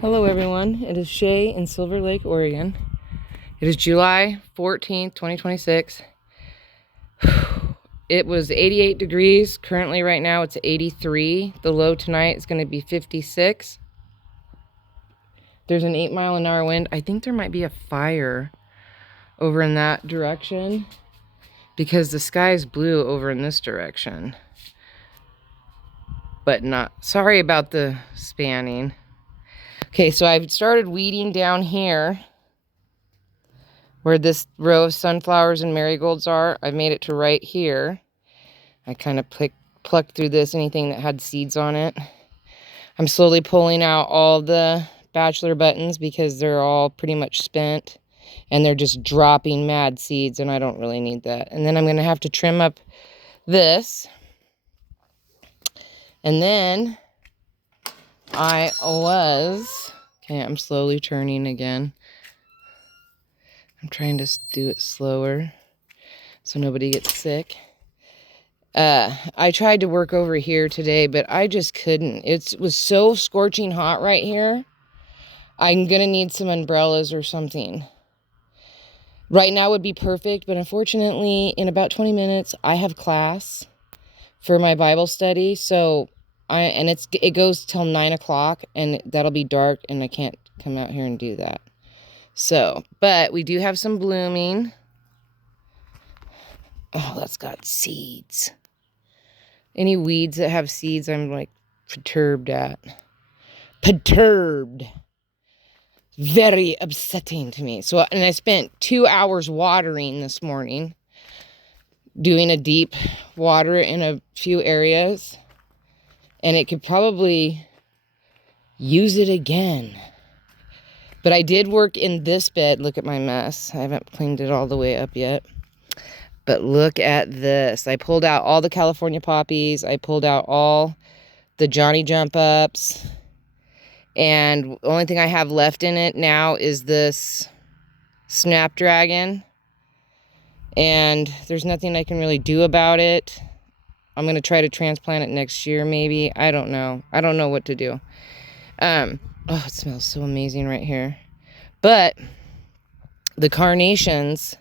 Hello everyone, it is Shay in Silver Lake, Oregon. It is July 14th, 2026. It was 88 degrees. Currently right now it's 83. The low tonight is going to be 56. There's an 8-mile-an-hour wind. I think there might be a fire over in that direction because the sky is blue over in this direction. But not, sorry about the spanning. Okay, so I've started weeding down here where this row of sunflowers and marigolds are. I've made it to right here. I kind of plucked through this, anything that had seeds on it. I'm slowly pulling out all the bachelor buttons because they're all pretty much spent and they're just dropping mad seeds and I don't really need that. And then I'm going to have to trim up this. And then okay, I'm slowly turning again. I'm trying to do it slower so nobody gets sick. I tried to work over here today, but I just couldn't. It was so scorching hot right here. I'm going to need some umbrellas or something. Right now would be perfect, but unfortunately, in about 20 minutes, I have class for my Bible study. So, it goes till 9 o'clock, and that'll be dark, and I can't come out here and do that. So, but we do have some blooming. Oh, that's got seeds. Any weeds that have seeds, I'm like perturbed at. Perturbed. Very upsetting to me. So, and I spent 2 hours watering this morning, doing a deep water in a few areas, and it could probably use it again. But I did work in this bed. Look at my mess. I haven't cleaned it all the way up yet. But look at this. I pulled out all the California poppies. I pulled out all the Johnny Jump Ups. And the only thing I have left in it now is this Snapdragon. And there's nothing I can really do about it. I'm going to try to transplant it next year maybe. I don't know. I don't know what to do. Oh, it smells so amazing right here. But the carnations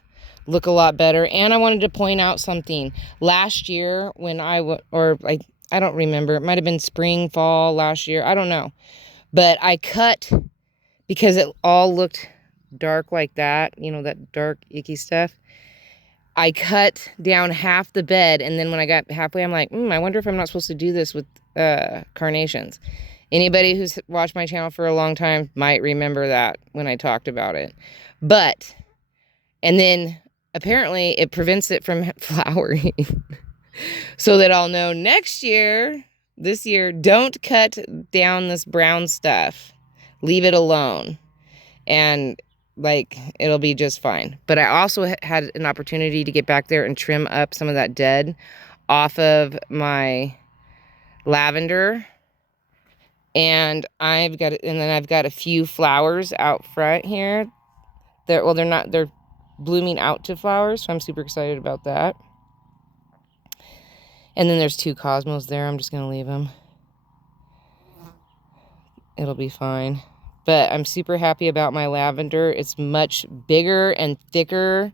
look a lot better. And I wanted to point out something. Last year when I don't remember. It might have been spring, fall last year. I don't know. But I cut, because it all looked dark like that. You know, that dark, icky stuff. I cut down half the bed. And then when I got halfway, I'm like, I wonder if I'm not supposed to do this with carnations. Anybody who's watched my channel for a long time might remember that when I talked about it. But, and then apparently it prevents it from flowering. So that I'll know this year, don't cut down this brown stuff. Leave it alone. And like, it'll be just fine. But I also had an opportunity to get back there and trim up some of that dead off of my lavender. And I've got a few flowers out front here. They're blooming out to flowers, so I'm super excited about that. And then there's 2 cosmos there. I'm just going to leave them. It'll be fine. But I'm super happy about my lavender. It's much bigger and thicker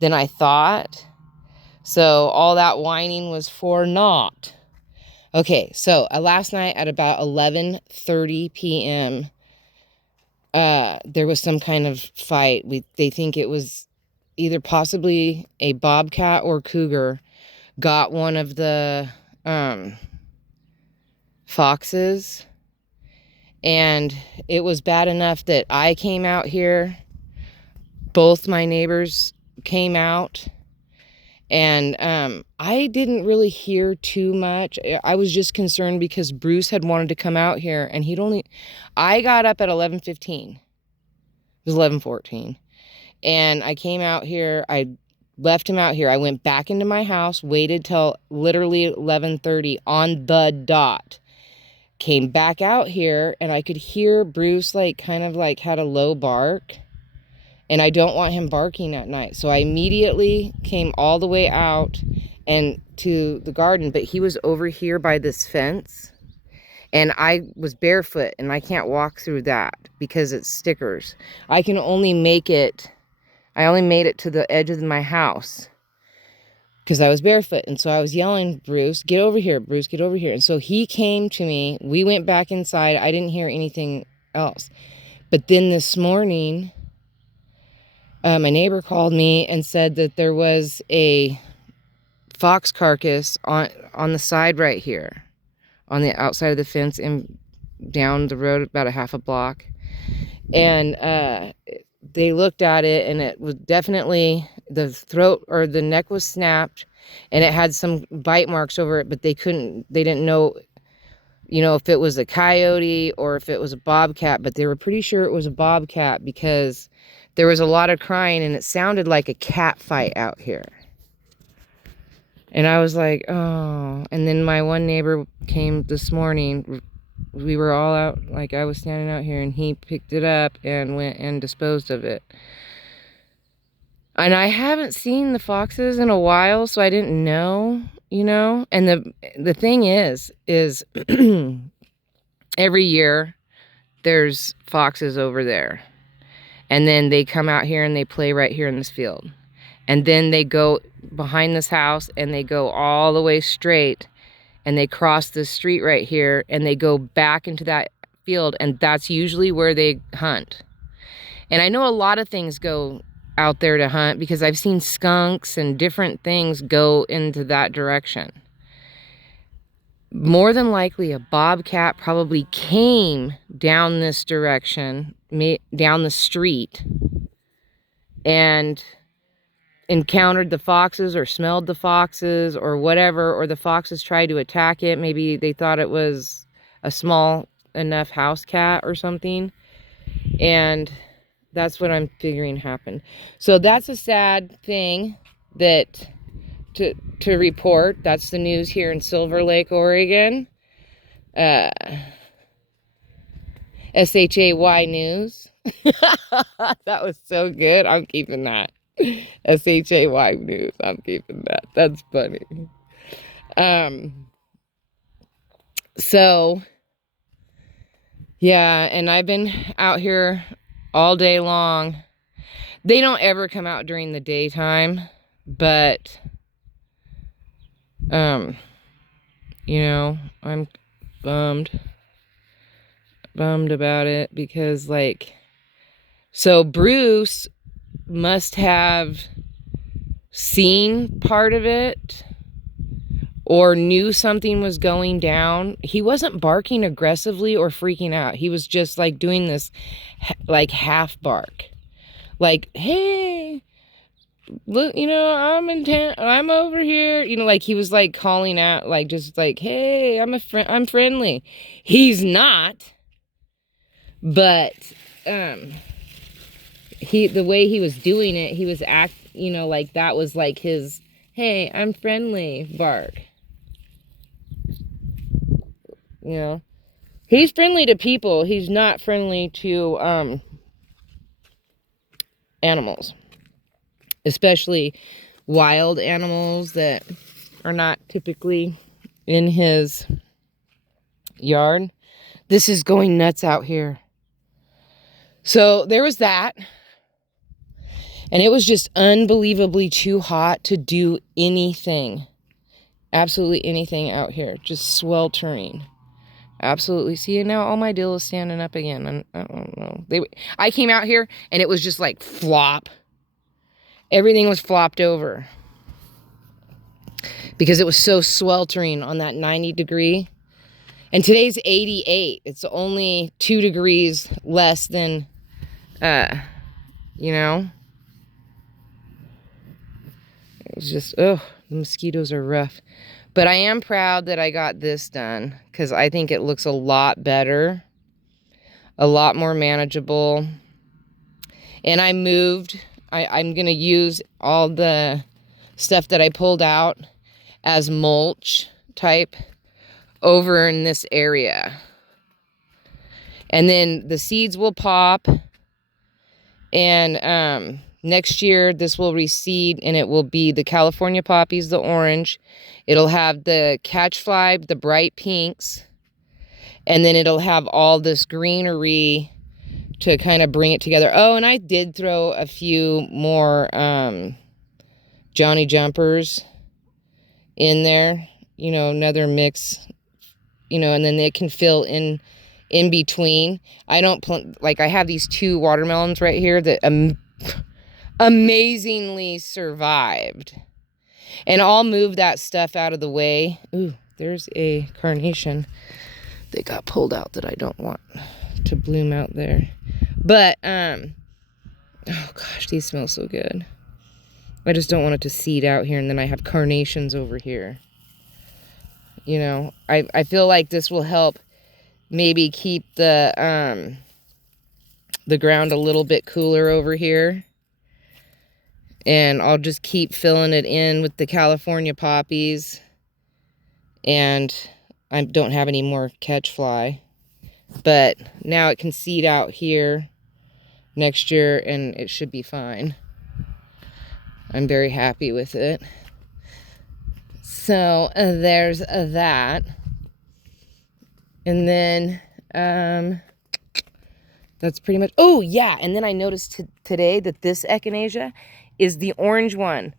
than I thought. So all that whining was for naught. Okay, so last night at about 11:30 p.m., there was some kind of fight. They think it was either possibly a bobcat or cougar got one of the foxes. And it was bad enough that I came out here. Both my neighbors came out. And I didn't really hear too much. I was just concerned because Bruce had wanted to come out here. And I got up at 11:15. It was 11:14. And I came out here. I left him out here. I went back into my house, waited till literally 11:30 on the dot. Came back out here, and I could hear Bruce kind of had a low bark. And I don't want him barking at night. So I immediately came all the way out and to the garden. But he was over here by this fence. And I was barefoot, and I can't walk through that because it's stickers. I only made it to the edge of my house because I was barefoot. And so I was yelling, Bruce, get over here, Bruce, get over here. And so he came to me. We went back inside. I didn't hear anything else. But then this morning, my neighbor called me and said that there was a fox carcass on the side right here, on the outside of the fence and down the road about a half a block. And they looked at it, and it was definitely, the throat or the neck was snapped, and it had some bite marks over it, but they didn't know, if it was a coyote or if it was a bobcat, but they were pretty sure it was a bobcat because there was a lot of crying, and it sounded like a cat fight out here. And I was like, oh. And then my one neighbor came this morning. We were all out, like I was standing out here, and he picked it up and went and disposed of it. And I haven't seen the foxes in a while, so I didn't know, And the thing is every year there's foxes over there. And then they come out here and they play right here in this field. And then they go behind this house and they go all the way straight and they cross this street right here and they go back into that field, and that's usually where they hunt. And I know a lot of things go out there to hunt because I've seen skunks and different things go into that direction. More than likely a bobcat probably came down this direction, down the street, and encountered the foxes or smelled the foxes or whatever, or the foxes tried to attack it. Maybe they thought it was a small enough house cat or something, and that's what I'm figuring happened. So that's a sad thing that to report. That's the news here in Silver Lake, Oregon. SHAY News. That was so good. I'm keeping that. SHAY News. I'm keeping that. That's funny. So yeah, and I've been out here all day long. They don't ever come out during the daytime, but I'm bummed about it because, so Bruce must have seen part of it or knew something was going down. He wasn't barking aggressively or freaking out. He was just doing this half bark, hey, look, I'm over here, he was calling out, hey, I'm friendly. He's not, but the way he was doing it, he was that was his, hey, I'm friendly bark. He's friendly to people. He's not friendly to animals, especially wild animals that are not typically in his yard. This is going nuts out here. So there was that. And it was just unbelievably too hot to do anything. Absolutely anything out here. Just sweltering. Absolutely. See, now all my dill is standing up again. I don't know. I came out here and it was just flop. Everything was flopped over. Because it was so sweltering on that 90 degree. And today's 88. It's only 2 degrees less than, It's just, the mosquitoes are rough. But I am proud that I got this done because I think it looks a lot better, a lot more manageable. And I moved. I'm going to use all the stuff that I pulled out as mulch type over in this area. And then the seeds will pop. And next year, this will reseed, and it will be the California poppies, the orange. It'll have the catchfly, the bright pinks. And then it'll have all this greenery to kind of bring it together. Oh, and I did throw a few more Johnny Jumpers in there. You know, another mix, you know, and then they can fill in between. I don't like, I have these 2 watermelons right here that amazingly survived. And I'll move that stuff out of the way. Ooh, there's a carnation that got pulled out that I don't want to bloom out there. But, oh gosh, these smell so good. I just don't want it to seed out here, and then I have carnations over here. You know, I feel like this will help maybe keep the ground a little bit cooler over here. And I'll just keep filling it in with the California poppies. And I don't have any more catch fly. But now it can seed out here next year, and it should be fine. I'm very happy with it. So there's that. And then that's pretty much. Oh yeah, and then I noticed today that this echinacea is the orange one.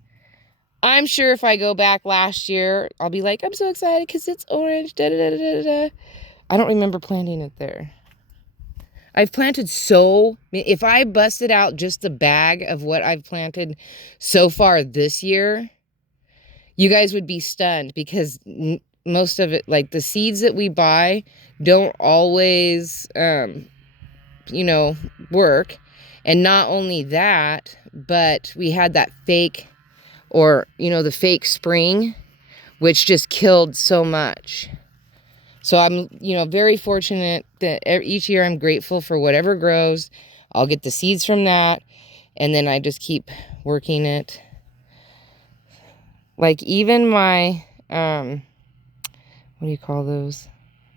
I'm sure if I go back last year, I'll be like, I'm so excited because it's orange. Da, da, da, da, da. I don't remember planting it there. I've planted if I busted out just the bag of what I've planted so far this year, you guys would be stunned, because most of it, like the seeds that we buy, don't always, you know, work. And not only that, but we had that fake, or, you know, the fake spring, which just killed so much. So I'm, you know, very fortunate that each year I'm grateful for whatever grows. I'll get the seeds from that, and then I just keep working it. Like even my, what do you call those?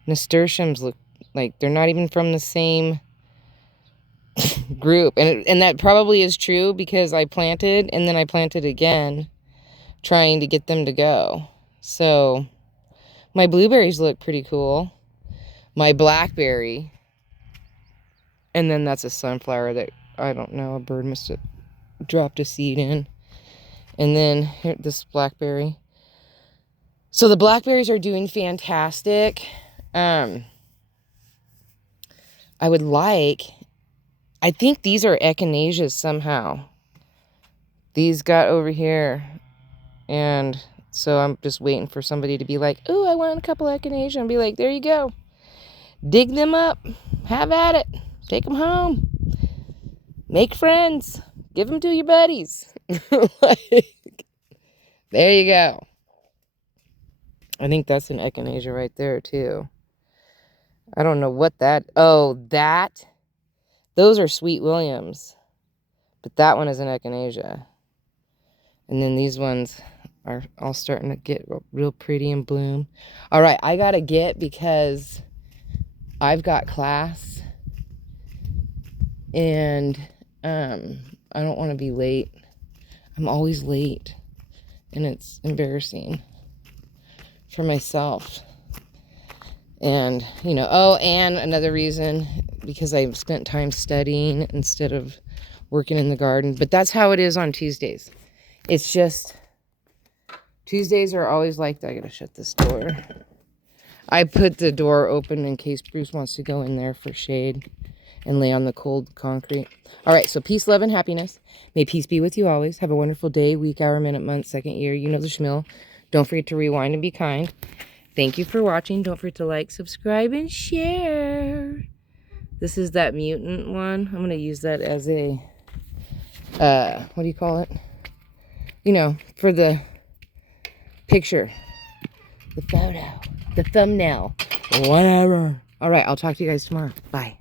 Nasturtiums look like they're not even from the same group. And that probably is true, because I planted and then I planted again, trying to get them to go. So my blueberries look pretty cool. My blackberry, and then that's a sunflower that, I don't know, a bird must have dropped a seed in. And then here, this blackberry. So the blackberries are doing fantastic. I think these are echinaceas somehow. These got over here. And so I'm just waiting for somebody to be like, ooh, I want a couple echinaceas. And be like, there you go. Dig them up. Have at it. Take them home. Make friends. Give them to your buddies. Like, there you go. I think that's an echinacea right there too. I don't know what that. Oh, that. Those are Sweet Williams. But that one is an echinacea. And then these ones are all starting to get real pretty and bloom. All right, I gotta get, because I've got class. And I don't want to be late. I'm always late. And it's embarrassing for myself. And, you know, oh, and another reason, because I've spent time studying instead of working in the garden. But that's how it is on Tuesdays. It's just, Tuesdays are always like that. I gotta shut this door. I put the door open in case Bruce wants to go in there for shade and lay on the cold concrete. All right, so peace, love, and happiness. May peace be with you always. Have a wonderful day, week, hour, minute, month, second year. You know the schmill. Don't forget to rewind and be kind. Thank you for watching. Don't forget to like, subscribe, and share. This is that mutant one. I'm going to use that as a, what do you call it? You know, for the picture, the photo, the thumbnail, whatever. All right, I'll talk to you guys tomorrow. Bye.